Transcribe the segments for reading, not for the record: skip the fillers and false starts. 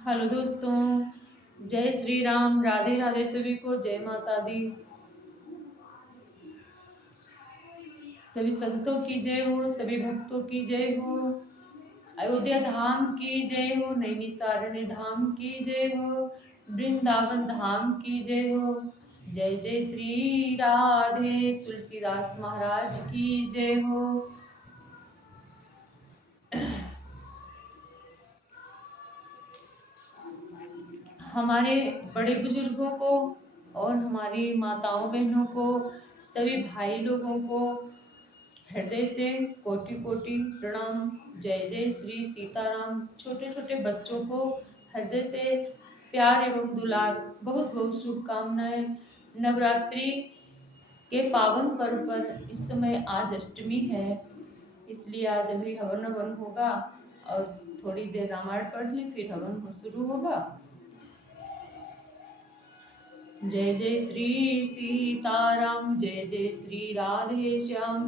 Hello दोस्तों, जय श्री राम, राधे राधे सभी को, जय माता दी। सभी संतों की जय हो, सभी भक्तों की जय हो। अयोध्या धाम की जय हो, नैमिषारण्य धाम की जय हो, वृंदावन धाम की जय हो। जय जय श्री राधे, तुलसीदास महाराज की जय हो। हमारे बड़े बुजुर्गों को और हमारी माताओं बहनों को, सभी भाई लोगों को हृदय से कोटि कोटि प्रणाम। जय जय श्री सीताराम। छोटे छोटे बच्चों को हृदय से प्यार एवं दुलार, बहुत बहुत शुभकामनाएं। नवरात्रि के पावन पर्व पर इस समय आज अष्टमी है, इसलिए आज अभी हवन हवन होगा और थोड़ी देर रामायण पढ़ लें, फिर हवन शुरू होगा। जय जय श्री सीताराम, जय जय श्री राधे श्याम।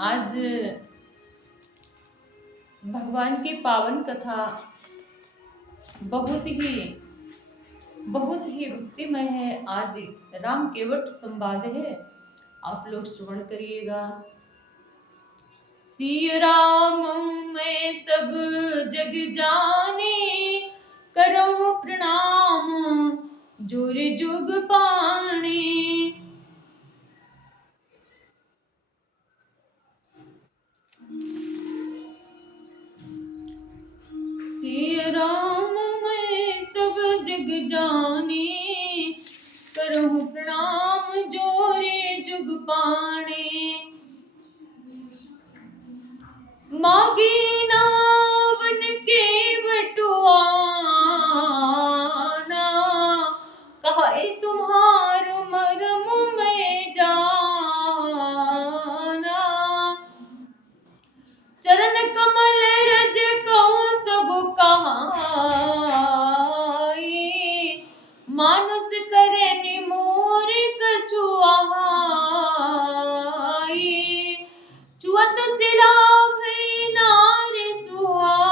आज भगवान की पावन कथा बहुत ही भक्तिमय है। आज राम केवट संवाद है, आप लोग श्रवण करिएगा। सिय राम मैं सब जग जाने, करो प्रणाम जोर जुग पाणी। सिय राम मैं सब जग जाने, करहु प्रणाम जोरे जुग पाणे। मागी नावन के बटुआना, कहे तुम्हार मरम में जाना। चरण कमल रज कहूँ सब कहाई, मानुष करे निमोर कछुआई। चुअत सिला भई नारी सुहाई,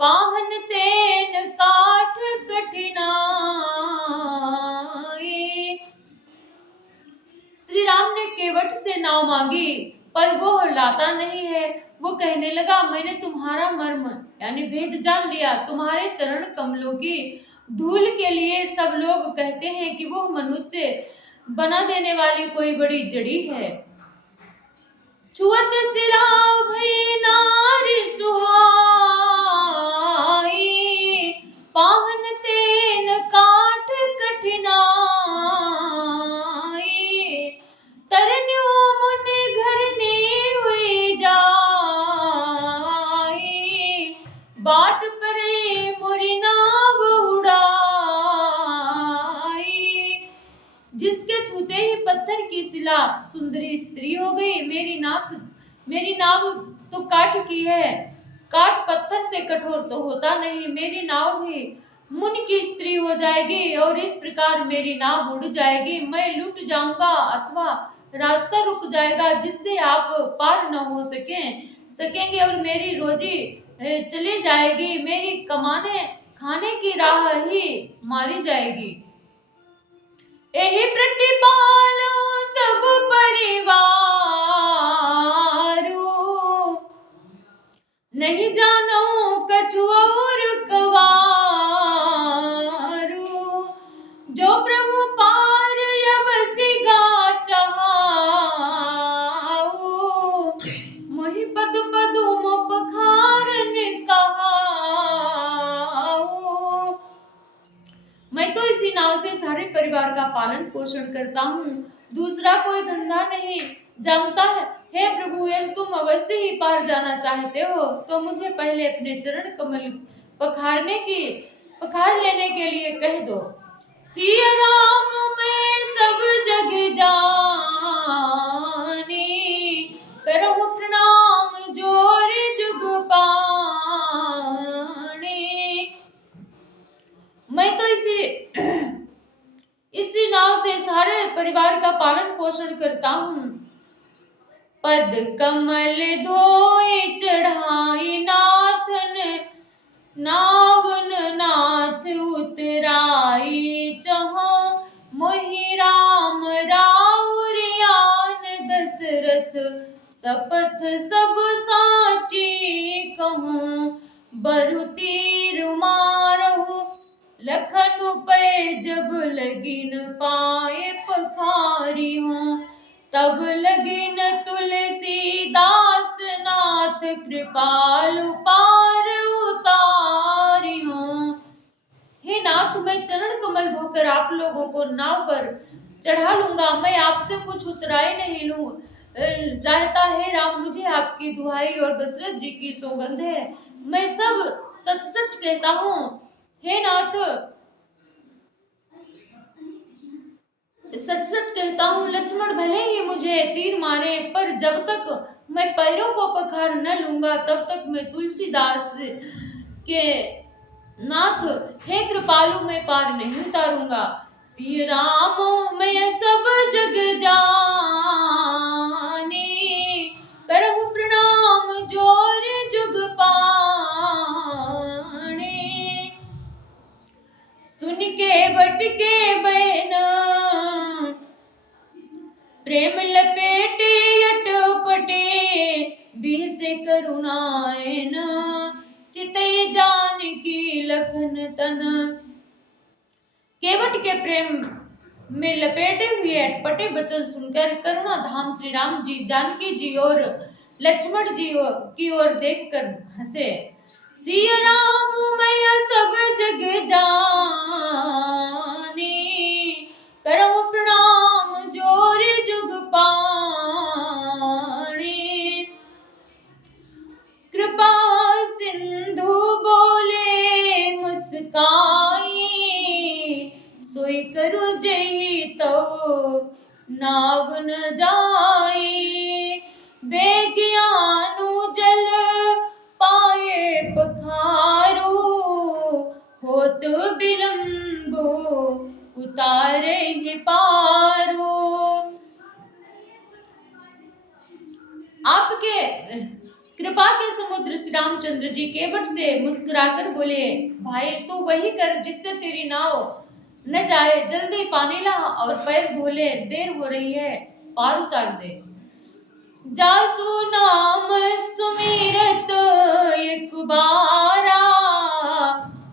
पाहन तेन काठ कठिनाई। श्री राम ने केवट से नाव मांगी, पर वो लाता नहीं है। वो कहने लगा, मैंने तुम्हारा मर्म यानी भेद जान लिया। तुम्हारे चरण कमलों की धूल के लिए सब लोग कहते हैं कि वो मनुष्य बना देने वाली कोई बड़ी जड़ी है। छुअत सिला भई नारी सुहाई, पाहन तेन काठ कठिनाई। तरन्यो मुनि घरनी हुई जाई, बाट परे मुरि नाव उड़ाई। जिसके छूते ही पत्थर की शिला सुंदरी स्त्री हो गई। मेरी नाव तो काठ की है, काठ पत्थर से कठोर तो होता नहीं। मेरी नाव भी मुनि की स्त्री हो जाएगी और इस प्रकार मेरी नाव उड़ जाएगी। मैं लुट जाऊंगा अथवा रास्ता रुक जाएगा, जिससे आप पार न हो सकेंगे और मेरी रोजी चली जाएगी। मेरी कमाने खाने की राह ही मारी जाएगी। एहि प्रतिपालो सब परिवारो, नहीं जानो कछु और कवारो। जो प्रभु पार यवसिगा चाहु, मोहि पद पदुम पखारन कहाऊ। मैं तो इसी नाव से सारे परिवार का पालन पोषण करता हूँ, दूसरा कोई धंधा नहीं जानता है। हे प्रभु, यदि तुम अवश्य ही पार जाना चाहते हो तो मुझे पहले अपने चरण कमल पखार लेने के लिए कह दो। सिय राम मैं सब जग जानी, करहु प्रणाम जोर जुग पाणी। मैं तो इसी नाव से सारे परिवार का पालन पोषण करता हूँ, पद कमल धोए चढ़ाई नाथन, नावन नाथ उतराई चहो, मोहि राम राउरियान दशरथ, सपथ सब साची कहूँ, बरु तीर मारहु लखन पे जब लगिन पाए पखारी हूँ, तब लगिन तुलसीदास नाथ, कृपालु पार उतारी हूँ। हे नाथ, मैं चरण कमल धोकर आप लोगों को नाव पर चढ़ा लूंगा, मैं आपसे कुछ उतराई नहीं लूं। चाहता है राम, मुझे आपकी दुहाई और दशरथ जी की सौगंध है, मैं सब सच सच कहता हूँ। हे नाथ, सच सच कहता हूँ, लक्ष्मण भले ही मुझे तीर मारे, पर जब तक मैं पैरों को पखार न लूंगा तब तक मैं तुलसीदास के नाथ, हे कृपालु, मैं पार नहीं उतारूंगा। श्री राम मैं सब जग जानी, करहु प्रणाम जोर जुग पाणी, सुन के बट के बैन प्रेम लपेटे अटपटे, बिह से करुणायन, चितई जानकी लखन तन। केवट के प्रेम में लपेटे हुए अटपटे वचन सुनकर करुणा धाम श्री राम जी जानकी जी और लक्ष्मण जी की ओर देखकर हंसे। सिया राम मैं सब जग जानी, करहु प्रणाम जोर जुग पाणी, कृपा सिंधु बोले मुस्काई, सोई करु जही तो नाव न जाई, बेज्ञानु जल पाए पखारो, होत विलंबो उतारे ही पारो। आपके कृपा के समुद्र श्री रामचंद्र जी केवट से मुस्कुराकर बोले, भाई तू वही कर जिससे तेरी नाव न जाए, जल्दी पानी ला और पैर धो ले, देर हो रही है, पार उतार दे। जासु नाम सुमिरत एक बारा,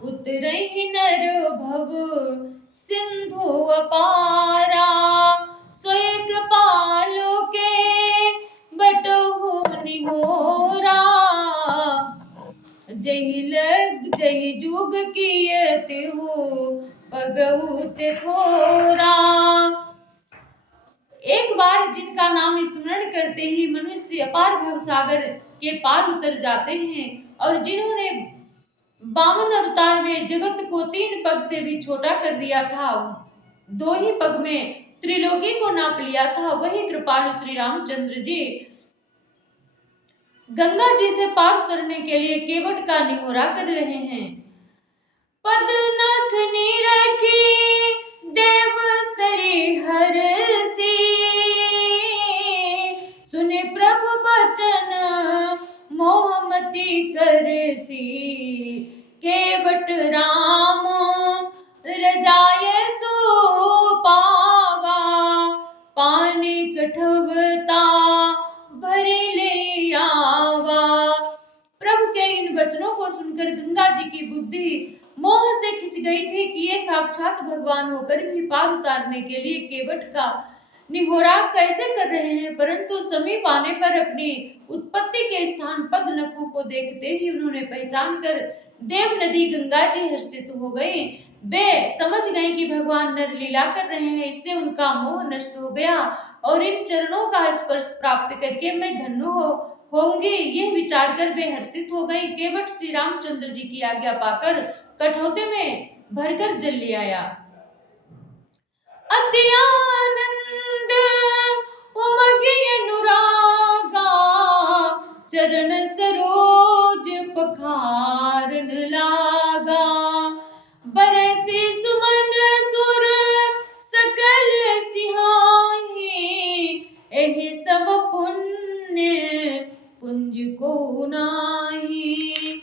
उतरहि नर भव सिंधु अपारा, सोई कृपालु के बटहु निहोरा, जहि लग जहि जुग कियते हो पगहु ते थोरा। एक बार जिनका नाम स्मरण करते ही मनुष्य अपार भव सागर के पार उतर जाते हैं, और जिन्होंने 52 अवतार में जगत को 3 पग से भी छोटा कर दिया था, 2 ही पग में त्रिलोकी को नाप लिया था, वही कृपालु श्री रामचंद्र जी गंगा जी से पार उतरने के लिए केवट का निहोरा कर रहे हैं। पद नख निरखी देव सरी हरसी, सुने प्रभु बचन मोहमती करसी, केवट राम रजाए सो पावा, पानी कठवता भरे ले आवा। प्रभु के इन वचनों को सुनकर गंगा जी की बुद्धि मोह से खिंच गई थी कि ये साक्षात भगवान होकर भी पार उतारने के लिए केवट का निहोरा कैसे कर रहे हैं, परंतु समीप आने पर अपनी उत्पत्ति के स्थान पद नखों को देखते ही उन्होंने पहचान कर देव नदी गंगा जी हर्षित हो गई। वे समझ गए कि भगवान नर लीला कर रहे हैं, इससे उनका मोह नष्ट हो गया और इन चरणों का स्पर्श प्राप्त करके मैं धन्य होंगे, यह विचार कर वे हर्षित हो गई। केवट श्री रामचंद्र जी की आज्ञा पाकर कठौते में भरकर जल ले आया। अत्यानंद उमगे अनुरागा, चरण सरोज पखारन लागा, बरसी सुमन सुर सकल सिहाही, एहि सम पुण्य को नाही।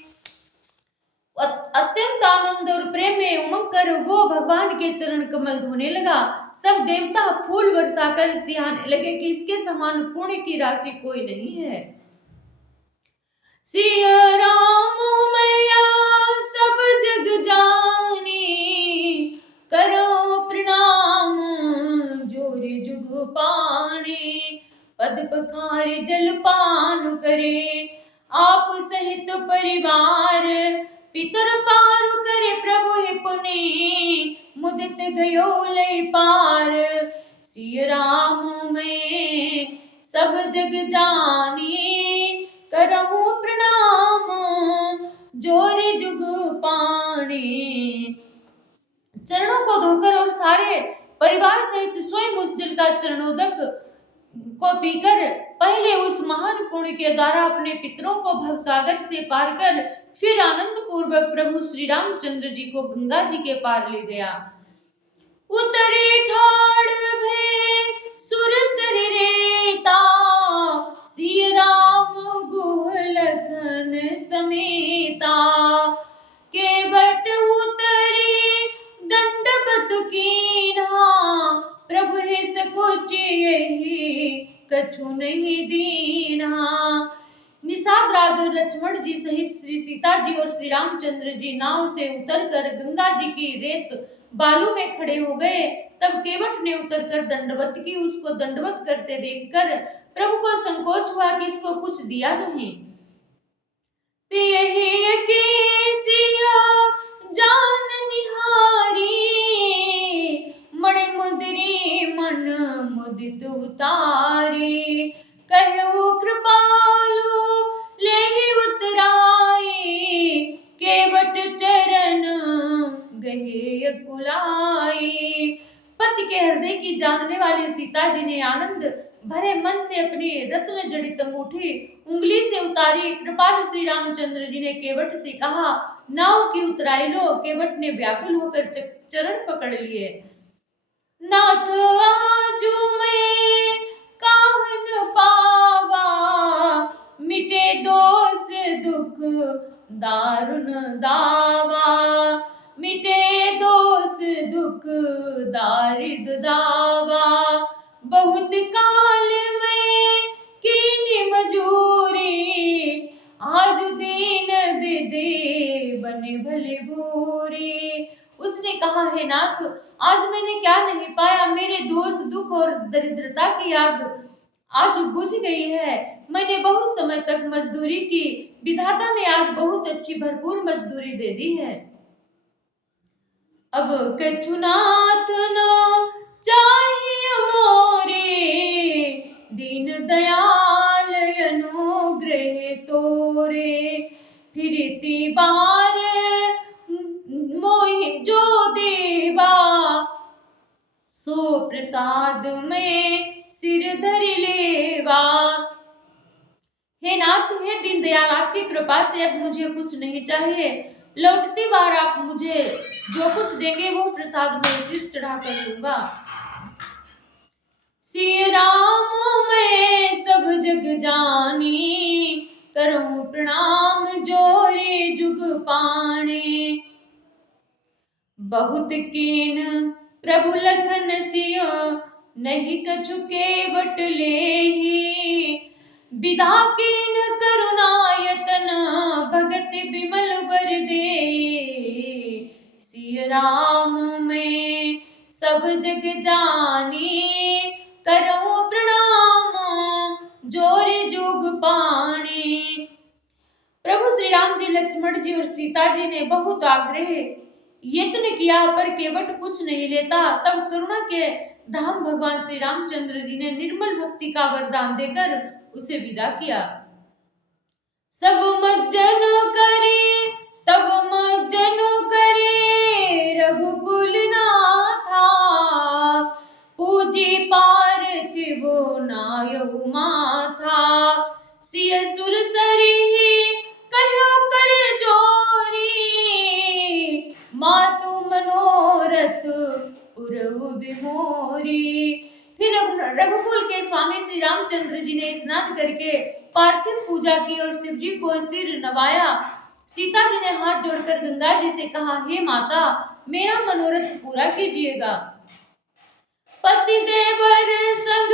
अत्यंत आनंद और प्रेम में उमंग कर वो भगवान के चरण कमल धोने लगा। सब देवता फूल बरसाकर सियाने लगे कि इसके समान पुण्य की राशि कोई नहीं है। सिया राम मैया सब जग जानी, करो प्रणाम जोरे जुग पानी। पद पखारे जलपान करे, आप सहित परिवार। पितर पार करे प्रभु हे पुनि, मुदित गयो लय पार। सिय राम मैं सब जग जानी, करहु प्रणाम जोरे जुग पानी। चरणों को धोकर और सारे परिवार सहित स्वयं उस जल का चरणोदक को पीकर पहले उस महान पुण्य के द्वारा अपने पितरों को भवसागर से पार कर फिर आनंद पूर्वक प्रभु श्री रामचंद्र जी को गंगा जी के पार ले गया। उतरे ठाड़ भे सुर सरि रेता, सिय राम गुह लखन समेता। केवट उतरे दंडवत कीन्हा, प्रभु हे सकुच यही कछु नहीं दीन्हा। निषाद राज और लक्ष्मण जी सहित श्री सीता जी और श्री रामचंद्र जी नाव से उतरकर गंगा जी की रेत बालू में खड़े हो गए। तब केवट ने उतरकर दंडवत की। उसको दंडवत करते देखकर प्रभु को संकोच हुआ कि इसको कुछ दिया नहीं। यही सिया जान निहारी, मणि मुद्री मन मुदित उतारी। कहु कृपालु लेहि उतराई, केवट चरण गहे कुलाई। पति के हृदय की जानने वाली सीता जी ने आनंद भरे मन से अपनी रत्न जड़ित अंगूठी उंगली से उतारी। कृपालु श्री रामचंद्र जी ने केवट से कहा, नाव की उतराई लो। केवट ने व्याकुल होकर चरण पकड़ लिए। नाथ आजू मैं काहन पावा, मिटे दोष दुख दारुण दावा। मिटे दोष दुख दारिद दावा, बहुत काल में कीनी मजूरी। आज दीन विदे बने भले भूरी। उसने कहा, हे नाथ, आज मैंने क्या नहीं पाया। मेरे दोष दुख और दरिद्रता की आग आज बुझ गई है। मैंने बहुत समय तक मजदूरी की, विधाता ने आज बहुत अच्छी भरपूर मजदूरी दे दी है। अब कछु नाथ न चाहिए मोरे, दीन दयाल अनुग्रह तोरे। फिरती बार मोहि जो देवा, सो प्रसाद में सिर धरि लेवा। हे नाथ, हे दीन दयाल, आपकी कृपा से अब मुझे कुछ नहीं चाहिए। लौटती बार आप मुझे जो कुछ देंगे वो प्रसाद में सिर चढ़ा कर लूंगा। सिय राम मैं सब जग जानी, करहु प्रणाम जोरे जुग पानी। बहुत कीन प्रभु लखन सिय, नहीं कछु केवट लेहि। विदा कीन करुणायतन, भगत बिमल बर देहि। सिय राम मैं सब जग जानी, करहु प्रणाम जोरे जुग पानी। प्रभु श्री राम जी, लक्ष्मण जी और सीता जी ने बहुत आग्रह यत्न किया पर केवट कुछ नहीं लेता। तब करुणा के धाम भगवान श्री रामचंद्र जी ने निर्मल भक्ति का वरदान देकर उसे विदा किया। सब मज्जन करे तब मज्जन करे, रघुकुल नाथा। पूजी पार्थिव नायहु माथा, सिय सुर सरिहि कहो कर जोरी। मातु मनोरथ पुरहु बिमोरी। फिर रघुकुल के स्वामी श्री रामचंद्र जी ने स्नान करके पार्थिव पूजा की और शिव जी को सिर नवाया। सीता जी ने हाथ जोड़कर गंगा जी से कहा, हे माता, मेरा मनोरथ पूरा कीजिएगा। पति देवर संग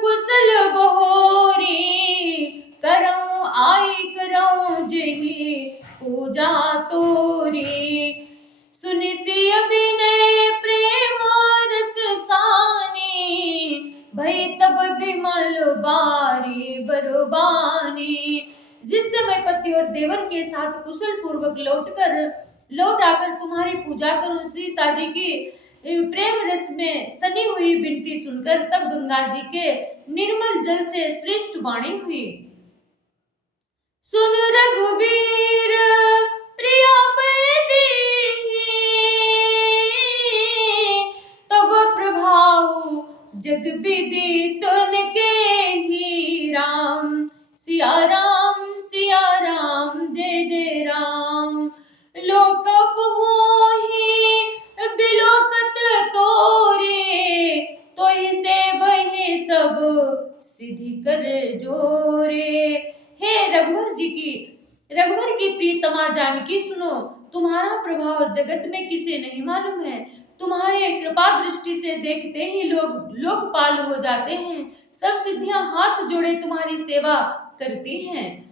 कुशल बहोरी, करऊं आई करऊं जेहि पूजा तोरी। सुनि सिय बिनय प्रेम रस सानी, भई तब बिमल बारी बरबानी। जिस समय पति और देवर के साथ कुशल पूर्वक लौट आकर तुम्हारी पूजा करूं, सीता जी की प्रेम रस में सनी हुई विनती सुनकर तब गंगा जी के निर्मल जल से श्रेष्ठ वाणी हुई। सुन रघुबीर प्रिया दीहि, तब प्रभाव जग विदित के ही। राम सिया राम जय जय राम। लोक मोहि बिलोकत तोरे, तोहि से बहे सब सिद्धि कर जोरे। हे रघुवर की प्रीतमा जानकी सुनो, तुम्हारा प्रभाव जगत में किसे नहीं मालूम है। तुम्हारे कृपा दृष्टि से देखते ही लोग लोकपाल हो जाते हैं। सब सिद्धियां हाथ जोड़े तुम्हारी सेवा करती हैं।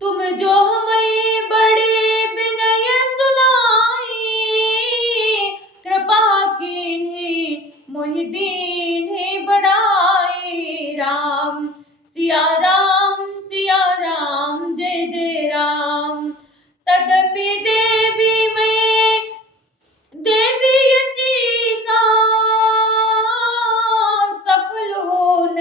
तुम जो हमें बड़े विनय सुनाई, कृपा कीन्ही मोहि दीन्हि बढ़ाई। राम सिया राम जय जय राम। तदपि देवी मैं देवी शीसा, सफल होन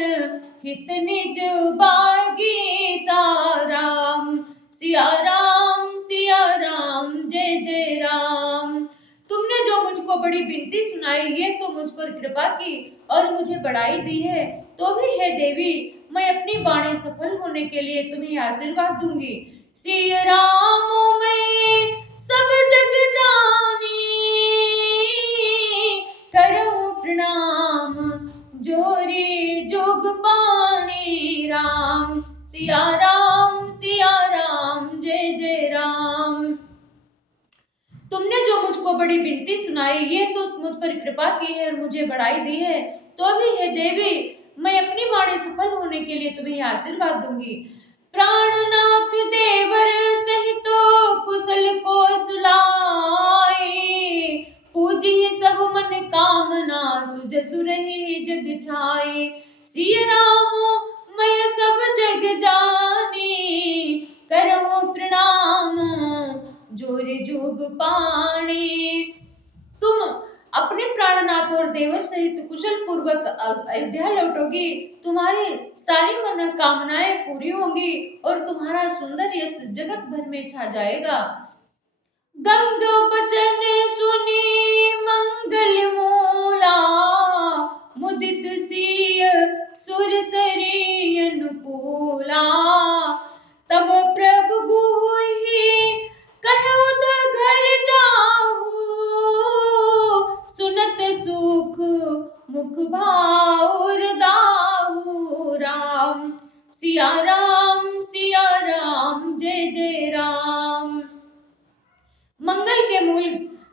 हित निज बागीसा। राम सिया राम जय जय राम। तुमने जो मुझको बड़ी विनती सुनाई, ये तो मुझ पर कृपा की और मुझे बढ़ाई दी है, तो भी है देवी, मैं अपनी वाणी सफल होने के लिए तुम्हें आशीर्वाद दूंगी। सिया राम मैं सब जग जानी, करहूं प्रणाम जोरी जोग पानी। राम सिया राम जय जय राम। तुमने जो मुझको बड़ी विनती सुनाई, ये तो मुझ पर कृपा की है और मुझे बढ़ाई दी है, तो भी है देवी, मैं अपनी वाणी सफल होने के लिए तुम्हें आशीर्वाद दूंगी। प्राणनाथ देवर सहित कुशल कोसलाई, पूजी सब मन कामना सुज सुरहि जग छाई। सिया राम मैं सब जग जानी, करहूं प्रणाम जोर जोग पाणी। तुम अपने प्राणनाथ और देवर सहित कुशल पूर्वक अयोध्या लौटोगी, तुम्हारी सारी मनोकामनाएं पूरी होंगी और तुम्हारा सुंदर यश जगत भर में छा जाएगा। गंग बचन सुनी मंगल मूला, मुदित सिय सुर सरी अनुकूला। तब प्रभु गुहि कहु घर जाहू, सुनत सुख मुख भाउर दाहू। राम सिया राम जय जय राम। मंगल के मूल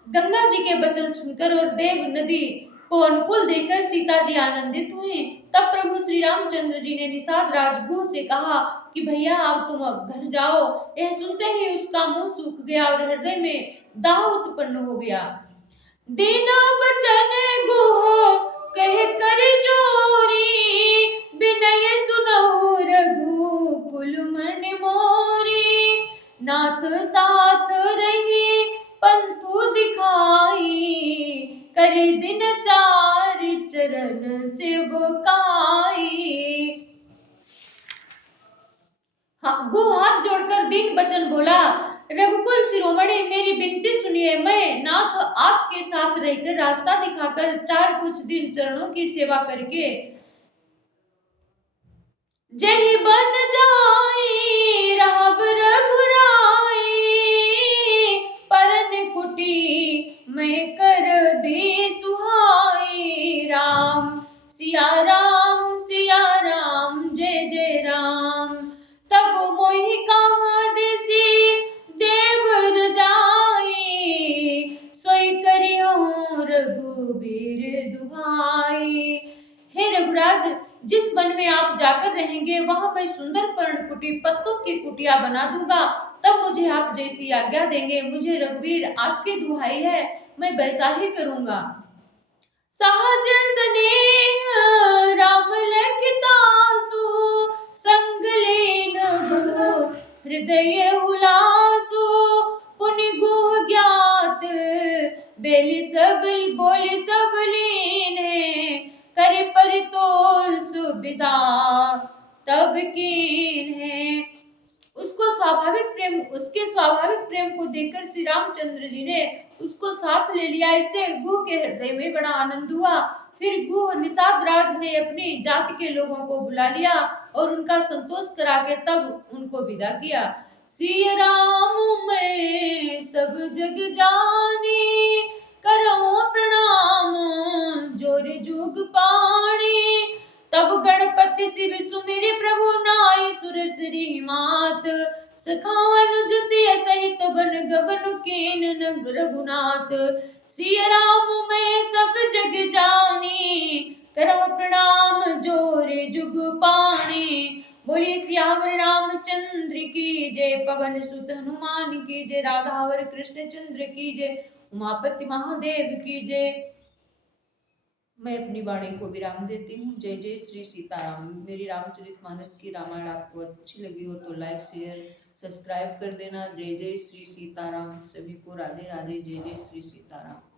गंगा जी के वचन सुनकर और देव नदी को अनुकूल देखकर सीता जी आनंदित हुई। तब प्रभु श्री रामचंद्र जी ने निषाद राजगुह से कहा कि भैया अब तुम घर जाओ। यह सुनते ही उसका मुंह सूख गया और हृदय में दाह उत्पन्न हो गया। दीना बचन गुह कह कर जोरी, विनय सुनहु रघुकुल मणि मोरी। नाथ साथ रही पंथु दिखाई, करे दिन चार चरण सेवकाई। गो हाथ जोड़कर दीन बचन बोला, रघुकुल शिरोमणि मेरी विनती सुनिए। मैं नाथ आपके साथ रहकर रास्ता दिखाकर कुछ दिन चरणों की सेवा करके जही बन जाई रहब रघुराई। परन कुटी मैं कर भी सुहाई। राम सिया राम रहेंगे वहां मैं सुंदर पर्णकुटी पत्तों की कुटिया बना दूंगा। तब मुझे आप जैसी आज्ञा देंगे। मुझे रघुवीर आपकी दुहाई है, मैं वैसा ही करूंगा। सहज स्नेह राम लखितासु, संग लेन गुह हृदय हुलासु। पुनि गुह ज्ञात बोली सब लीने, कर परितोष सुविदा तब कीन्हे। उसके स्वाभाविक प्रेम को देखकर श्री रामचंद्र जी ने उसको साथ ले लिया। इससे गुह के हृदय में बड़ा आनंद हुआ। फिर गुह निषाद राज ने अपनी जाति के लोगों को बुला लिया और उनका संतोष करा के तब उनको विदा किया। सिया राम मैं सब जग जानी, करो प्रणाम जोर जुग पाणी। तब गणपति शिव सुमिरि प्रभु नाई सुर श्री मात। सखानुज सिय सहित बन गबन कीन रघुनाथ। सिया राम मैं सब जग जानी, करो प्रणाम जोर जुग पाणी। बोलिए सियावर रामचंद्र की जय, पवन सुत हनुमान की जय, राधावर कृष्ण चंद्र की जय, उमापति महादेव की जय। मैं अपनी वाणी को विराम देती हूँ। जय जय श्री सीताराम। मेरी रामचरितमानस की रामायण आपको अच्छी लगी हो तो लाइक शेयर सब्सक्राइब कर देना। जय जय श्री सीताराम। सभी को राधे राधे। जय जय श्री सीताराम।